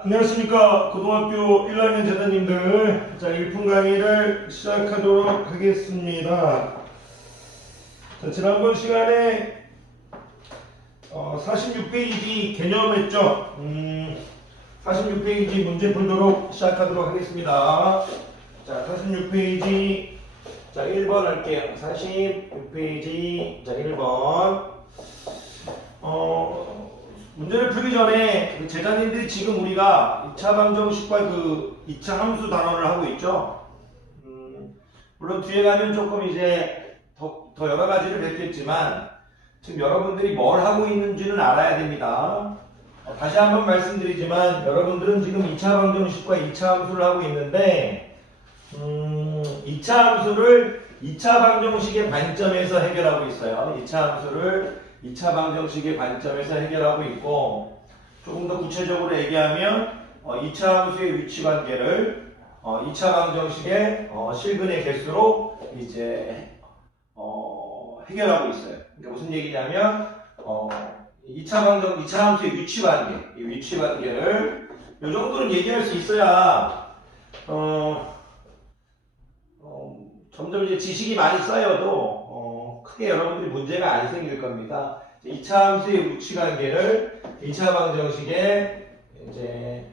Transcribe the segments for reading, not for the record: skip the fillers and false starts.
자, 안녕하십니까. 고등학교 1학년 제자님들. 자, 1분 강의를 시작하도록 하겠습니다. 자, 지난번 시간에 46페이지 개념했죠. 46페이지 문제 풀도록 시작하도록 하겠습니다. 자, 46페이지. 자, 1번 할게요. 46페이지. 자, 1번. 문제를 풀기 전에 제자님들이 지금 우리가 2차 방정식과 그 2차 함수 단원을 하고 있죠. 물론 뒤에 가면 조금 이제 더 여러 가지를 뵙겠지만 지금 여러분들이 뭘 하고 있는지는 알아야 됩니다. 다시 한번 말씀드리지만 여러분들은 지금 2차 방정식과 2차 함수를 하고 있는데 2차 함수를 2차 방정식의 관점에서 해결하고 있어요. 2차 함수를 2차 방정식의 관점에서 해결하고 있고, 조금 더 구체적으로 얘기하면 2차 함수의 위치 관계를 2차 방정식의 실근의 개수로 이제 해결하고 있어요. 그러니까 무슨 얘기냐면 2차 함수의 위치 관계, 이 위치 관계를 이 정도는 얘기할 수 있어야 점점 이제 지식이 많이 쌓여도 크게 여러분들이 문제가 안 생길 겁니다. 2차 함수의 위치 관계를 2차 방정식의 이제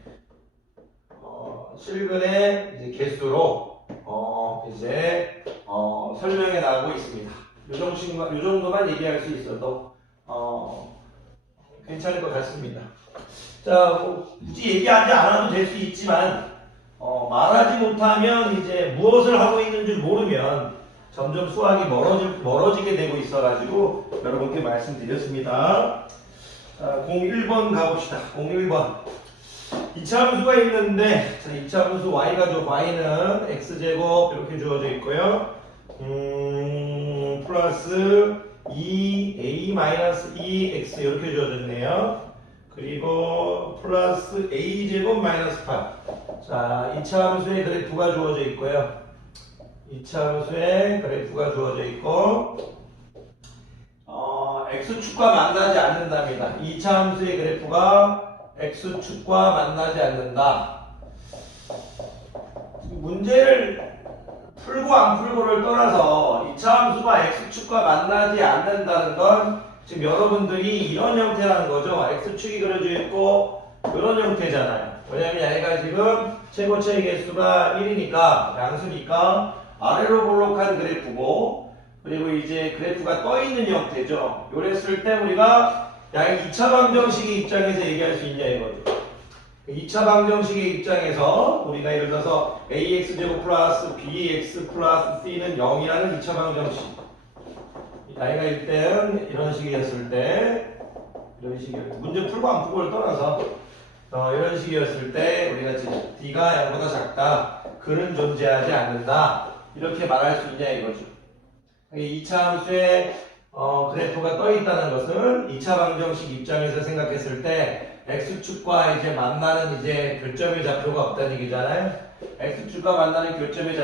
실근의 이제 개수로 이제 설명해 나가고 있습니다. 요 정도만 얘기할 수 있어도 괜찮을 것 같습니다. 자, 굳이 얘기하지 않아도 될 수 있지만 말하지 못하면 이제 무엇을 하고 있는지 모르면 점점 수학이 멀어지게 되고 있어가지고 여러분께 말씀드렸습니다. 자, 01번 가봅시다. 01번. 2차 함수가 있는데, 자, 2차 함수 y가 y는 x제곱 이렇게 주어져 있고요. 플러스 2a-2x 이렇게 주어졌네요. 그리고 플러스 a제곱 마이너스 8. 자, 2차 함수의 그래프가 주어져 있고요. 2차 함수의 그래프가 주어져 있고 x축과 만나지 않는답니다. 2차 함수의 그래프가 x축과 만나지 않는다. 문제를 풀고 안 풀고를 떠나서 2차 함수가 x축과 만나지 않는다는 건 지금 여러분들이 이런 형태라는 거죠. x축이 그려져 있고 이런 형태잖아요. 왜냐면 얘가 지금 최고차의 개수가 1이니까 양수니까 아래로 볼록한 그래프고, 그리고 이제 그래프가 떠 있는 형태죠. 요랬을 때 우리가 야, 2차 방정식의 입장에서 얘기할 수 있냐 이거죠. 2차 방정식의 입장에서 우리가 예를 들어서 ax제곱 플러스 bx 플러스 c는 0이라는 2차 방정식. 나이가 1땐 이런 식이었을 때, 문제 풀고 안 풀고를 떠나서 이런 식이었을 때 우리가 지금 d가 0보다 작다, 그는 존재하지 않는다, 이렇게 말할 수 있냐 이거죠. 2차 함수의 그래프가 떠 있다는 것은 2차 방정식 입장에서 생각했을 때 x축과 이제 만나는 이제 교점의 좌표가 없다는 얘기잖아요. x축과 만나는 교점의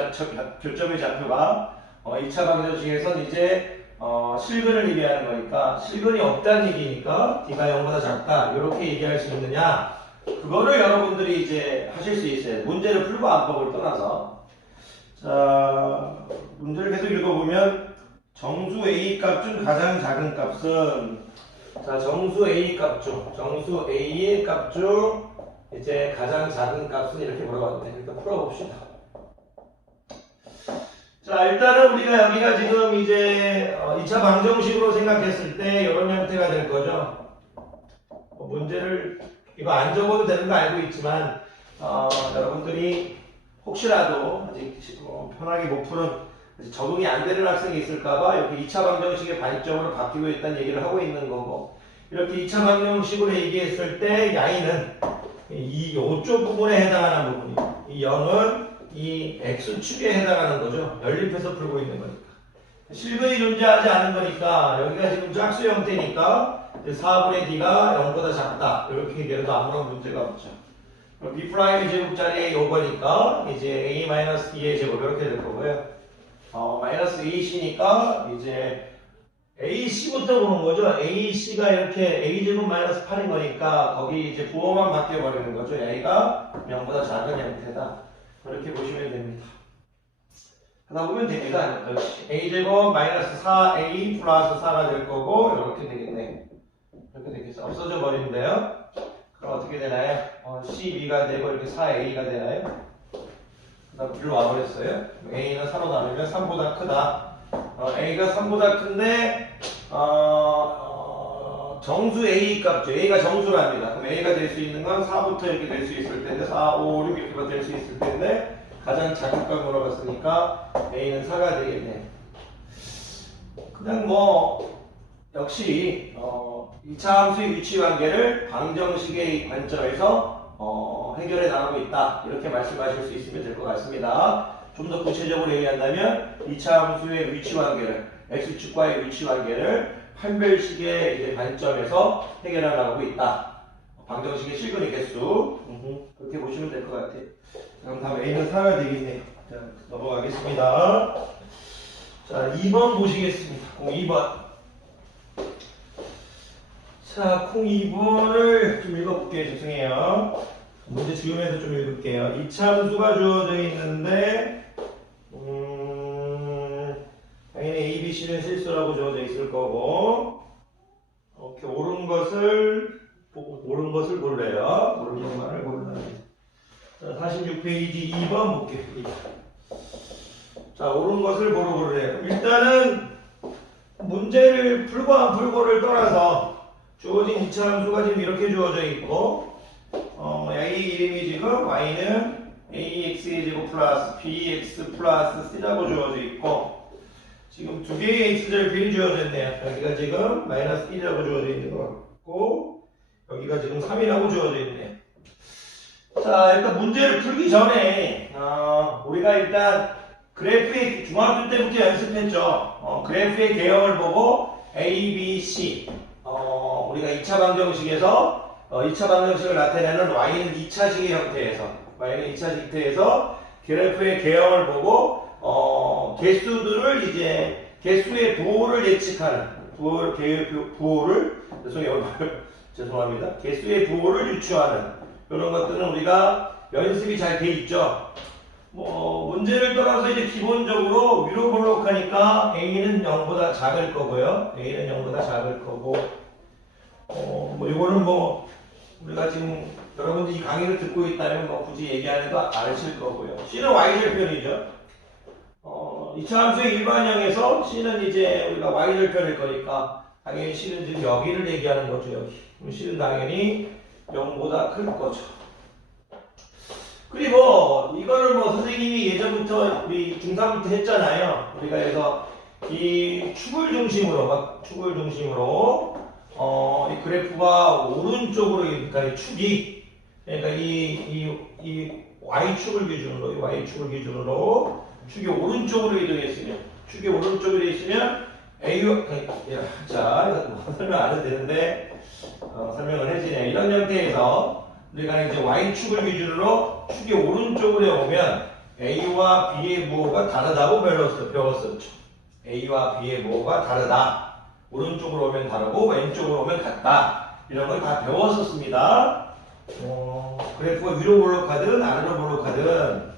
좌표가 2차 방정식에선 이제 실근을 얘기하는 거니까 실근이 없다는 얘기니까 d가 0보다 작다, 이렇게 얘기할 수 있느냐, 그거를 여러분들이 이제 하실 수 있어요. 문제를 풀고 안 풀고를 떠나서. 자, 문제를 계속 읽어보면 정수 A 값 중 가장 작은 값은, 자, 정수 A 값 중, 정수 A의 값 중 이제 가장 작은 값은 이렇게 물어봤는데, 일단 풀어봅시다. 자, 일단은 우리가 여기가 지금 이제 2차 방정식으로 생각했을 때 이런 형태가 될 거죠. 문제를 이거 안 적어도 되는 거 알고 있지만 여러분들이 혹시라도 아직 편하게 못 푸는, 적응이 안 되는 학생이 있을까봐 이렇게 2차 방정식의 관점으로 바뀌고 있다는 얘기를 하고 있는 거고, 이렇게 2차 방정식으로 얘기했을 때 y는 이 요쪽 부분에 해당하는 부분이고, 이 0은 이 x축에 해당하는 거죠. 연립해서 풀고 있는 거니까. 실근이 존재하지 않은 거니까 여기가 지금 짝수 형태니까 4분의 d가 0보다 작다, 이렇게 얘기해도 아무런 문제가 없죠. b 프라임 제곱자리에 요거니까 이제 a-2의 제곱 이렇게 될 거고요. 마이너스 2이니까 이제 AC부터 보는 거죠. AC가 이렇게 A제곱 마이너스 8인 거니까 거기 이제 부호만 바뀌어버리는 거죠. A가 0보다 작은 형태다. 그렇게 보시면 됩니다. 하다 보면 됩니다. 그렇지. A제곱 마이너스 4A 플러스 4가 될 거고 이렇게 되겠네. 이렇게 되겠어. 없어져 버리는데요. 그럼 어떻게 되나요? CB가 되고 이렇게 4A가 되나요? 그 다음 B로 와버렸어요. A는 3로 나누면 3보다 크다. A가 3보다 큰데 정수 A 값죠. A가 정수랍니다. 그럼 A가 될 수 있는 건 4부터 이렇게 될 수 있을 텐데 4, 5, 6 이렇게가 될 수 있을 텐데 가장 작은 값 물어봤으니까 A는 4가 되겠네. 그냥 뭐 역시 2차 함수의 위치 관계를 방정식의 관점에서 해결해 나가고 있다. 이렇게 말씀하실 수 있으면 될 것 같습니다. 좀 더 구체적으로 얘기한다면 2차 함수의 위치 관계를 x축과의 위치 관계를 판별식의 이제 관점에서 해결해 나가고 있다. 방정식의 실근의 개수 그렇게 보시면 될 것 같아요. 그럼 다음 A는 4가 되겠네요. 자, 넘어가겠습니다. 자, 2번 보시겠습니다. 2번. 자, 콩 2번을 좀 읽어볼게요. 죄송해요. 문제 지우면서 좀 읽을게요. 이참수가 주어져 있는데 당연히 A, B, C는 실수라고 주어져 있을 거고 이렇게 옳은 것을 고르래요. 옳은 것만을 고르라는. 자, 46페이지 2번 볼게요. 자, 옳은 것을 고르래요. 일단은 문제를 풀고 안 풀고를 떠나서 주어진 2차 함수가 지금 이렇게 주어져 있고 A의 이름이 지금 Y는 AX의 제곱 플러스 BX 플러스 C라고 주어져 있고 지금 두 개의 X절편이 주어져 있네요. 여기가 지금 마이너스 1이라고 주어져 있는 것 같고 여기가 지금 3이라고 주어져 있네요. 자, 일단 문제를 풀기 전에 우리가 일단 그래프의 중학교 때부터 연습했죠. 그래프의 개형을 보고 A, B, C 우리가 2차 방정식에서 2차 방정식을 나타내는 Y는 2차식의 형태에서 그래프의 개형을 보고 개수들을 이제 개수의 부호를 예측하는 죄송합니다. 개수의 부호를 유추하는 이런 것들은 우리가 연습이 잘 돼 있죠. 문제를 떠나서 이제 기본적으로 위로 볼록하니까 A는 0보다 작을 거고요. 이거는 우리가 지금 여러분들이 이 강의를 듣고 있다면 굳이 얘기 안 해도 알으실 거고요. C는 Y절편이죠. 2차 함수의 일반형에서 C는 이제 우리가 Y절편일 거니까 당연히 C는 지금 여기를 얘기하는 거죠. 여기. 그럼 C는 당연히 0보다 클 거죠. 그리고 이거를 선생님이 예전부터 우리 중3부터 했잖아요. 우리가 그래서 이 축을 중심으로 이 그래프가 오른쪽으로 그러니까 이 축이 그러니까 이 Y축을 기준으로 축이 오른쪽으로 이동했으면 A와 자 설명 안 해도 되는데 설명을 해주네요. 이런 형태에서 우리가 이제 Y축을 기준으로 축이 오른쪽으로 오면 A와 B의 부호가 다르다고 배웠었죠. A와 B의 부호가 다르다. 오른쪽으로 오면 다르고 왼쪽으로 오면 같다. 이런 걸 다 배웠었습니다. 그래프가 위로 볼록하든 아래로 볼록하든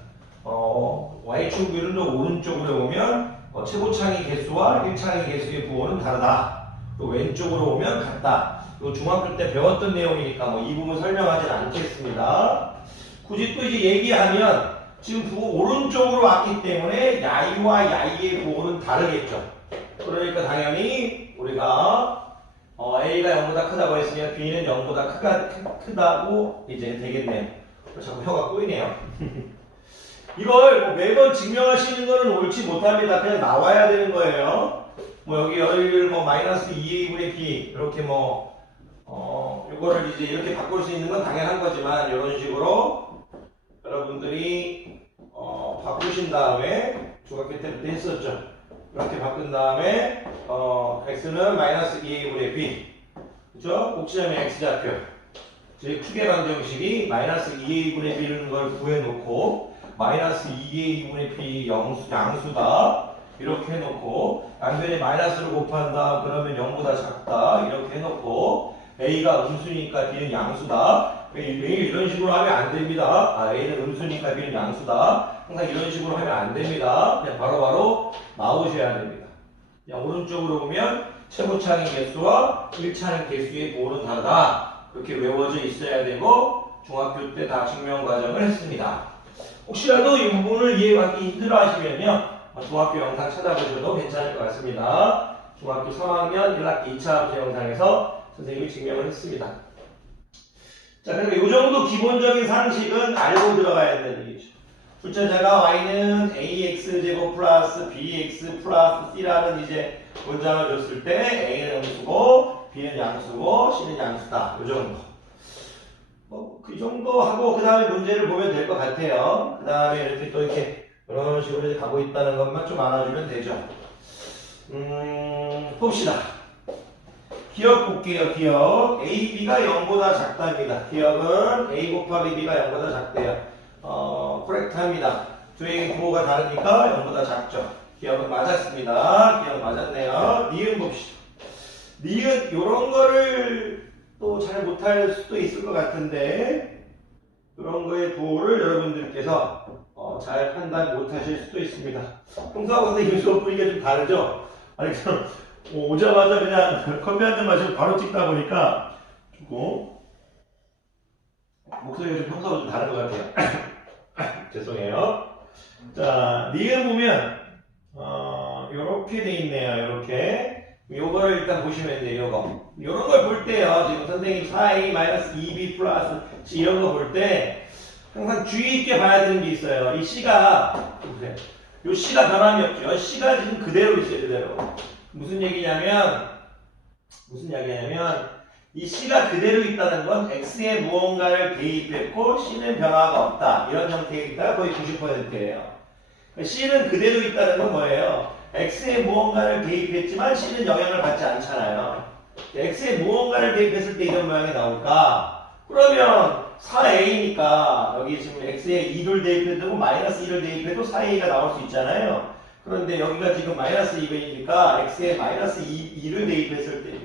Y축 기준으로 오른쪽으로 오면 최고창의 개수와 1창의 개수의 부호는 다르다. 또 왼쪽으로 오면 같다. 이거 중학교 때 배웠던 내용이니까 이 부분 설명하진 않겠습니다. 굳이 또 이제 얘기하면 지금 부호 오른쪽으로 왔기 때문에 야이와 야이의 부호는 다르겠죠. 그러니까 당연히 우리가 A가 0보다 크다고 했으면 B는 0보다 크다고 이제 되겠네요. 자꾸 혀가 꼬이네요. 이걸 매번 증명하시는 거는 옳지 못합니다. 그냥 나와야 되는 거예요. 여기 여기를 마이너스 2a분의 b 이렇게 이거를 이제 이렇게 바꿀 수 있는 건 당연한 거지만 이런 식으로 여러분들이 바꾸신 다음에 중학교 때부터 했었죠. 이렇게 바꾼 다음에 x는 마이너스 2a분의 b 그죠? 꼭지점의 x좌표 즉 축의 방정식이 마이너스 2a분의 b라는 걸 구해놓고 마이너스 2a분의 b 양수다 이렇게 해놓고 양변에 마이너스를 곱한다 그러면 0보다 작다 이렇게 해놓고 A가 음수니까 B는 양수다. 매일 이런 식으로 하면 안 됩니다. A는 음수니까 B는 양수다. 항상 이런 식으로 하면 안 됩니다. 그냥 바로바로 나오셔야 됩니다. 그냥 오른쪽으로 보면 최고차항의 개수와 1차항의 개수의 보호는 다르다. 그렇게 외워져 있어야 되고 중학교 때 다 증명 과정을 했습니다. 혹시라도 이 부분을 이해하기 힘들어 하시면요. 중학교 영상 찾아보셔도 괜찮을 것 같습니다. 중학교 3학년 1학기 2차 함수 영상에서 선생님이 증명을 했습니다. 자, 그러니까 이 정도 기본적인 상식은 알고 들어가야 되는 얘기죠. 출제자가 y는 ax제곱 플러스 bx 플러스 c라는 이제 문장을 줬을 때 a는 음수고 b는 양수고 c는 양수다. 이 정도. 그 정도 하고 그 다음에 문제를 보면 될 것 같아요. 그 다음에 이렇게 또 이렇게 이런 식으로 이제 가고 있다는 것만 좀 알아주면 되죠. 봅시다. 기억 볼게요. 기억. A, B가 0보다 작답니다. 기억은 A 곱하기 B가 0보다 작대요. 코렉트합니다. 두 개의 부호가 다르니까 0보다 작죠. 기억은 맞았습니다. 기억 맞았네요. 니은 봅시다. 니은 요런 거를 또 잘 못할 수도 있을 것 같은데 이런 거의 부호를 여러분들께서 잘 판단 못하실 수도 있습니다. 형사하고 선생님 수업 분위기가 좀 다르죠? 아니 그럼 오자마자 그냥 커피 한 잔 마시고 바로 찍다 보니까 조금 목소리가 좀 평소하고 좀 다른 것 같아요. 죄송해요. 자, 니은 보면 요렇게 돼 있네요. 요렇게. 요거를 일단 보시면 돼요. 요거. 요런 걸 볼 때요. 지금 선생님 4a-2b 플러스 c 이런 거 볼 때 항상 주의 있게 봐야 되는 게 있어요. 이 C가 보세요. 요 C가 변함이 없죠. C가 지금 그대로 있어요. 그대로. 무슨 얘기냐면 이 C가 그대로 있다는 건 X에 무언가를 대입했고 C는 변화가 없다. 이런 형태이니까 거의 90%예요. C는 그대로 있다는 건 뭐예요? X에 무언가를 대입했지만 C는 영향을 받지 않잖아요. X에 무언가를 대입했을 때 이런 모양이 나올까? 그러면 4a니까 여기 지금 X에 2를 대입해도 마이너스 2를 대입해도 4a가 나올 수 있잖아요. 그런데 여기가 지금 마이너스 2배이니까 X에 마이너스 2를 대입했을 때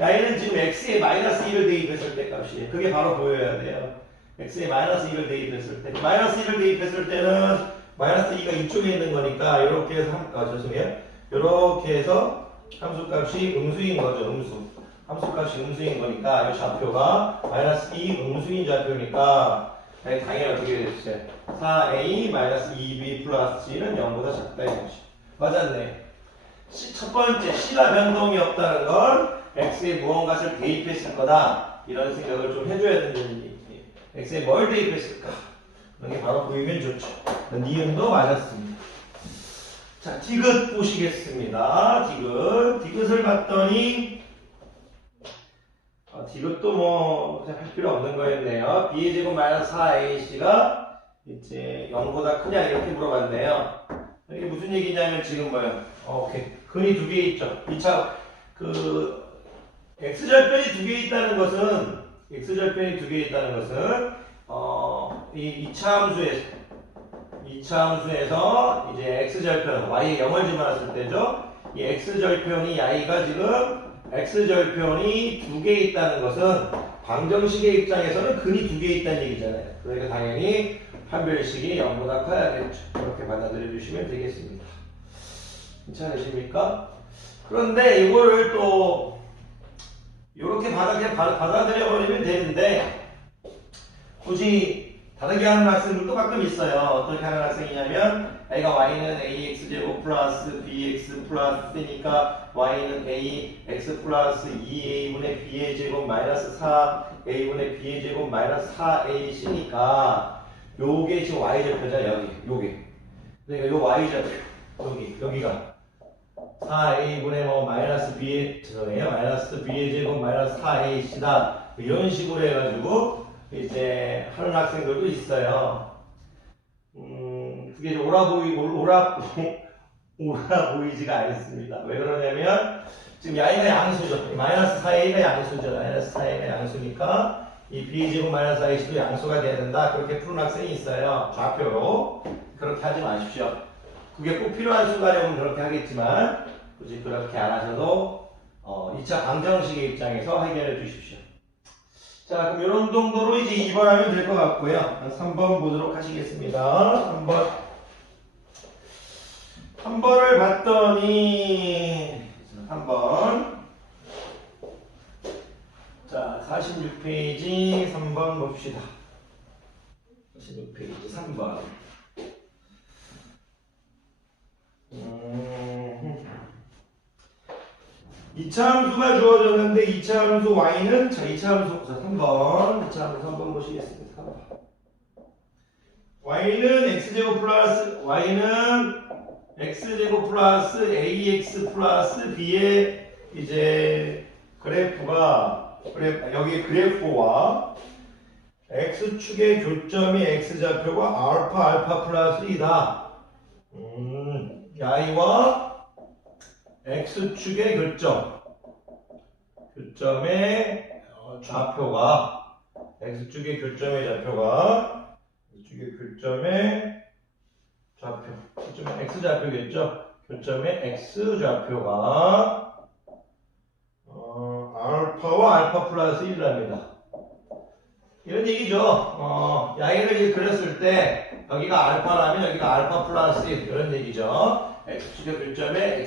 얘는 지금 X에 마이너스 2를 대입했을 때 값이에요. 그게 바로 보여야 돼요. X에 마이너스 2를 대입했을 때 마이너스 2를 대입했을 때는 마이너스 2가 이쪽에 있는 거니까 이렇게 해서 죄송해요. 이렇게 해서 함수값이 음수인 거죠. 음수. 함수값이 음수인 거니까 이 좌표가 마이너스 2 음수인 좌표니까 당연히 어떻게 됐어요? 4a 마이너스 2b 플러스 c는 0보다 작다 이거지. 맞았네. 첫 번째 c가 변동이 없다는 건 x에 무언가를 대입했을 거다. 이런 생각을 좀 해줘야 된다는 얘기예요. x에 뭘 대입했을까? 이게 바로 보이면 좋죠. 니은도 맞았습니다. 자, 디귿 보시겠습니다. 디귿을 봤더니 디귿도 뭐 할 필요 없는 거였네요. b의 제곱 마이너스 4ac가 이제 0보다 크냐 이렇게 물어봤네요. 이게 무슨 얘기냐면 지금 뭐예요? 오케이. 근이 두 개 있죠. 2차 x절편이 두 개 있다는 것은 이 2차 함수에서 이제 x절편 y에 0을 집어넣었을 때죠. 이 x절편이 y가 지금 x절편이 두 개 있다는 것은 방정식의 입장에서는 근이 두 개 있다는 얘기잖아요. 그러니까 당연히 판별식이 0보다 커야겠죠. 그렇게 받아들여 주시면 되겠습니다. 괜찮으십니까? 그런데 이거를 또 이렇게 받아들여 버리면 되는데 굳이 다르게 하는 학생들도 가끔 있어요. 어떻게 하는 학생이냐면 A가 y는 ax제곱 플러스 bx 플러스 c니까 y는 ax 플러스 2a분의 b의 제곱 마이너스 4a분의 b의 제곱 마이너스 4ac니까 요게 지금 y절표잖아. 요게 그러니까 요 y절표 여기가 4a분의 마이너스 b의 마이너스 b의 제곱 마이너스 4ac다. 이런 식으로 해가지고 이제 하는 학생들도 있어요. 그게 오라 보이지가 않습니다. 왜 그러냐면 지금 y가 양수죠. 마이너스 4a가 양수죠. 마이너스 4a가 양수니까 이 b제곱 마이너스 4ac도 양수가 돼야 된다. 그렇게 푸는 학생이 있어요. 좌표로. 그렇게 하지 마십시오. 그게 꼭 필요한 순간에 오면 그렇게 하겠지만 굳이 그렇게 안 하셔도 2차 방정식의 입장에서 해결해 주십시오. 자, 그럼 이런 정도로 이제 2번 하면 될 것 같고요. 3번 보도록 하시겠습니다. 3번을 봤더니 3번 자 46페이지 3번 봅시다. 46페이지 3번 이차 함수가 주어졌는데 2차 함수 y는 자 2차 함수 3번 2차 함수 3번 보시겠습니다. 3번 y는 x제곱 플러스 ax 플러스 b의 이제 여기 그래프와 x축의 교점이 x좌표가 알파 플러스 2다. y와 x축의 교점의 좌표가 x축의 교점의 좌표가 교점의 x좌표겠죠. 교점의 x좌표가 알파와 알파 플러스 1이랍니다. 이런 얘기죠. 야이를 그렸을 때 여기가 알파라면 여기가 알파 플러스 1 이런 얘기죠. x축의 교점의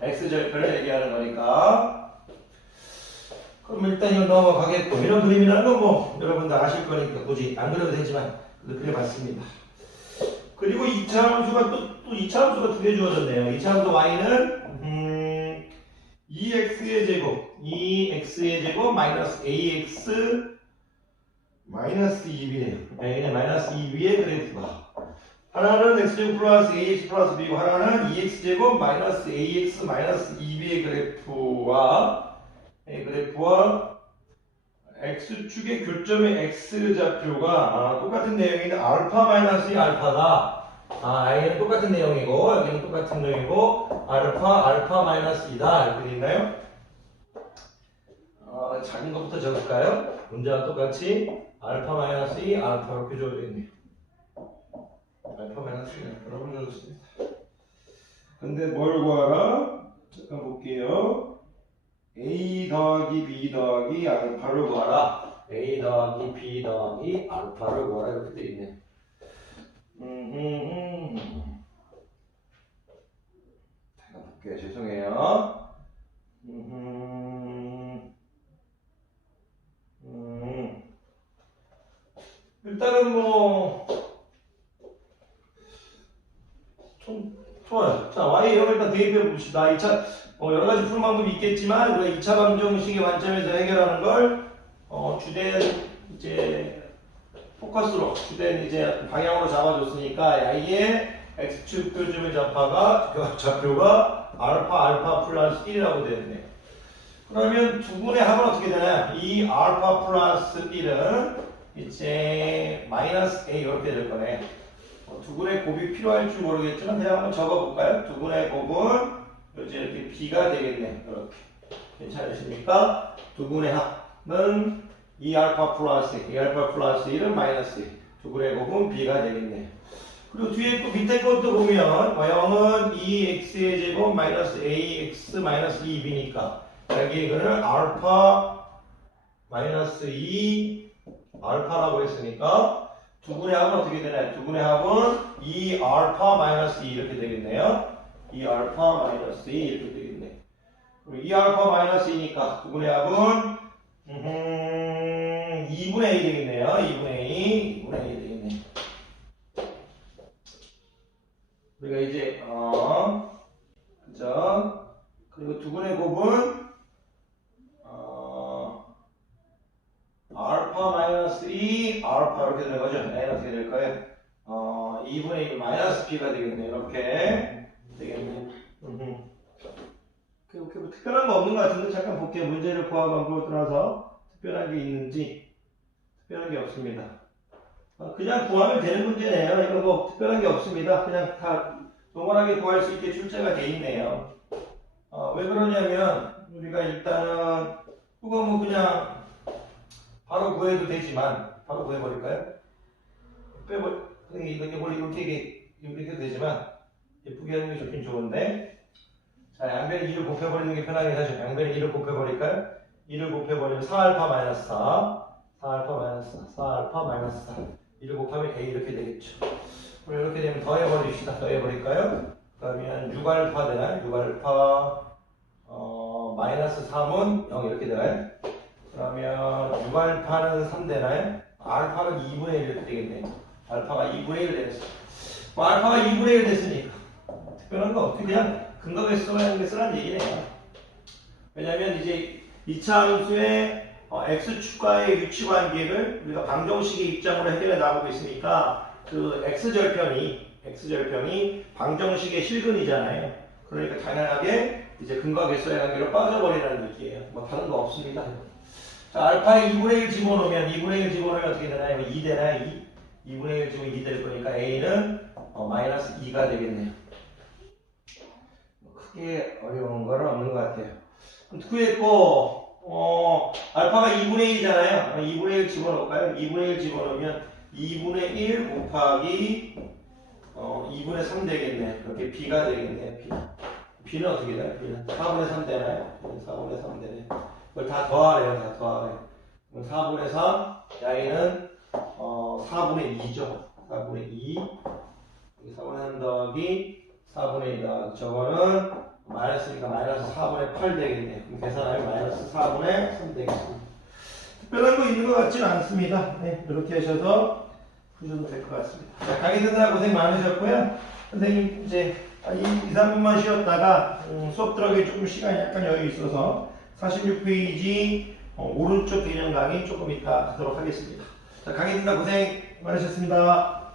x좌표를 얘기하는 거니까. 그럼 일단 이거 넘어가겠고 이런 그림이라는 건 뭐 여러분 다 아실 거니까 굳이 안 그려도 되지만 그려봤습니다. 그리고 2차 함수가 또 2차 함수가 두 개 주어졌네요. 2차 함수 y는 2x의 제곱 마이너스 ax 마이너스 2b네요. 그냥 마이너스 2b의 그래프가 하나는 x제곱 플러스 ax 플러스 b고 하나는 2x제곱 마이너스 ax 마이너스 2b의 그래프와 x축의 교점의 x좌표가 똑같은 내용인데 알파 마이너스 2 알파다. 여기는 똑같은 내용이고 여기는 똑같은 내용이고 알파 마이너스 2다 이렇게 되있나요? 작은 것부터 적을까요? 문제와 똑같이 알파 마이너스 2 알파 이렇게 적어야겠네요. 알파 마이너스 2 알파라고 적었습니다. 근데 뭘 구하라? 잠깐 볼게요. A 더하기 B 더하기 알파를 구하라. A 더하기 B 더하기 알파를 구하라 이렇게 되어 있네요. 제가 볼게요. 죄송해요. 일단은 뭐 좀 좋아요. 자, y형을 일단 대입해 봅시다. 2차 여러 가지 푸는 방법이 있겠지만 우리가 2차 방정식의 관점에서 해결하는 걸 주된 이제 포커스로 주된 이제 방향으로 잡아줬으니까 y의 x축 교점의 좌표가 알파 플러스 1이라고 되었네요. 그러면 두 분의 합은 어떻게 되나요? 이 알파 플러스 1은 이제 마이너스 a 이렇게 될 거네. 두 분의 곱이 필요할지 모르겠지만 그냥 한번 적어볼까요? 두 분의 곱은 이제 이렇게 b가 되겠네. 이렇게 괜찮으십니까? 두 분의 합은 2알파 플러스 1은 마이너스 1. 두 분의 곱은 b가 되겠네. 그리고 뒤에 또 밑에 것도 보면 y형은 2x의 제곱 마이너스 ax 마이너스 2b니까 여기 이거는 알파 마이너스 2 알파라고 했으니까 두 분의 합은 어떻게 되나요? 두 분의 합은 2 알파 마이너스 2 이렇게 되겠네요. 2 알파 마이너스 2 이렇게 되겠네. 그리고 2 알파 마이너스 2니까 두 분의 합은 2분의 2 되겠네요. 2분의 2 되겠네. 우리가 이제 그죠? 그리고 두 분의 곱은 알파 마이너스 2 알파 이렇게 되는 거죠. N은 어떻게 될까요? 2분의 1 마이너스 B가 되겠네요. 이렇게 되겠네요. 뭐 특별한 거 없는 것 같은데 잠깐 볼게요. 문제를 구한 방법을 떠나서 특별한 게 있는지 특별한 게 없습니다. 그냥 구하면 되는 문제네요. 이거 뭐 특별한 게 없습니다. 그냥 다 동원하게 구할 수 있게 출제가 돼 있네요. 왜 그러냐면 우리가 일단은 그거 뭐 그냥 바로 구해도 되지만 바로 구해버릴까요? 이거 원래 이렇게 되지만 예쁘게 하는 게 좋긴 좋은데. 자, 양변에 2를 곱해버리는 게 편하긴 하죠. 양변에 2를 곱해버릴까요? 2를 곱해버리면 4알파 마이너스 4. 4알파 마이너스 4. 4알파 마이너스 4. 2를 곱하면 A 이렇게 되겠죠. 그럼 이렇게 되면 더해버립시다. 더해버릴까요? 그러면 6알파 되나요? 6알파 마이너스 3은 0 이렇게 되나요? 그러면 6알파는 3 되나요? 알파는 2분의 1 이렇게 되겠네요. 알파가 2분의 1 되겠어. 뭐 알파가 2분의 1 됐으니까 특별한 거 없고 그냥 근거에 쓰라는 게 쓰라는 얘기네요. 왜냐면 이제 이차함수의 x축과의 위치 관계를 우리가 방정식의 입장으로 해결해 나가고 있으니까 그 x절편이 방정식의 실근이잖아요. 그러니까 당연하게 이제 근거 개수의 관계로 빠져버리라는 얘기예요. 뭐 다른 거 없습니다. 자, 알파에 2분의 1 집어넣으면 2분의 1 집어넣으면 어떻게 되나요? 2 되나요? 2분의 1 집으면 2 될 거니까 a는 마이너스 2가 되겠네요. 크게 어려운 건 없는 것 같아요. 구했고 알파가 2분의 1이잖아요. 2분의 1 집어넣을까요? 2분의 1 집어넣으면 2분의 1 곱하기 2분의 3 되겠네. 이렇게 b가 되겠네. b는 어떻게 되나요? b는 4분의 3 되나요? 4분의 3 되네. 그걸 다 더하래요. 다 더하래요. 4분의 3, y는 4분의 2죠. 4분의 2. 4분의 3 더하기 4분의 2 더하기 저거는 마이너스니까 마이너스 4분의 8 되겠네요. 그럼 계산하면 마이너스 4분의 3 되겠습니다. 특별한 거 있는 것 같지는 않습니다. 네, 이렇게 하셔서 푸셔도 될 것 같습니다. 자, 강의 듣느라 고생 많으셨고요. 선생님 이제 2, 3분만 쉬었다가 수업 들어가기 조금 시간이 약간 여유 있어서 46페이지 오른쪽 개념 강의 조금 이따 하도록 하겠습니다. 자, 강의 듣느라 고생 많으셨습니다.